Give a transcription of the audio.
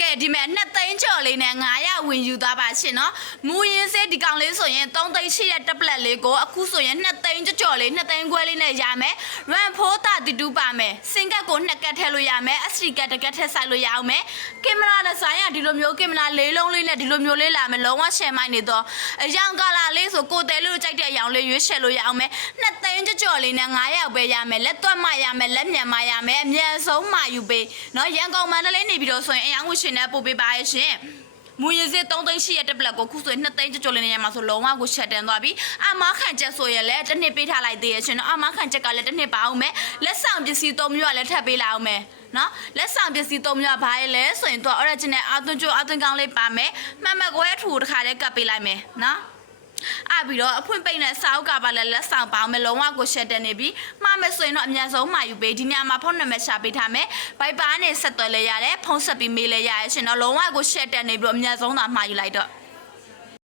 ကဲဒီမဲ့2သိန်းကျော်လေးနဲ့900ဝင်ယူသွားပါရှင်နော်မူရင်းစေးဒီကောင်လေးဆိုရင်3သိန်းရှိတဲ့တက်ပလက်လေးကိုအခုဆိုရင်2သိန်းကျော်လေး2သိန်းခွဲလေးနဲ့ရမယ် run 4တာတူပါမယ်စင်ကတ်ကို2ကတ်ထည့်လို့ရမယ် SD ကတ်တကတ်ထည့်ဆိုင်လို့ရအောင်မယ်ကင်မရာနဲ့ဆိုင်ရဒီလိုမျိုးကင်မရာလေးလုံးလေးနဲ့ဒီလိုမျိုးလေးလာမယ်လုံးဝရှယ်မိုင်းနေတော့အယောင်ကလာလေးဆိုကိုတဲလို့ကြိုက်တဲ့အယောင်လေးရွေးရှယ်လို့ရအောင်မယ်2သိန်းကျော်လေးနဲ့900ပဲရမယ်လက်သွက်မှရမယ်လက်မြန်မှရမယ်အမြန်ဆုံးမှယူပေးနော်ရန်ကုန်မန္တလေးနေပြီးတော့ဆိုရင်အယောင်ဝရှင်နဲ့ပို့ပေးပါရဲ့ရှင်မူရစေး3သိန်းရှိရတဲ့ပလက်ကိုခုဆိုရင်2သိန်းကျော်လေးနဲ့ရမှာဆိုလုံးဝကိုချက်တန်းသွားပြီအမခန့်ချက်ဆိုရင်လည်းတစ်နှစ်ပေးထားလိုက်သေးရဲ့ရှင်နော်အမခန့်ချက်ကလည်းတစ်နှစ်ပါအောင်မယ်လက်ဆောင်ပစ္စည်း3မျိုးကလည်းထပ်ပေးလာအောင်မယ်နော်လက်ဆောင်ပစ္စည်း3မျိုးကဘာလဲဆိုရင်တော့ original အသွင်ကျိုးအသွင်ကောင်းလေးပါမယ်မှန်မှန်ကိုရဲ့ထူတစ်ခါလေးကပ်ပေးလိုက်မယ်နော်ပြီးတော့အဖွင့်ပိတ်နဲ့စာအုပ်ကပါလဲလက်ဆောင်ပေါင်းမယ်လုံးဝကိုရှက်တက်နေပြီမှားမယ်ဆိုရင်တော့အများဆုံးမှာယူပေးဒီညမှာဖုန်းနံပါတ်ရှာပေးထားမယ်ဘိုက်ပါနဲ့ဆက်သွယ်လဲရတယ်ဖုန်းဆက်ပြီးမေးလဲရရရှင်တော့လုံးဝကိုရှက်တက်နေပြီးတော့အများဆုံးသာမှာယူလိုက်တော့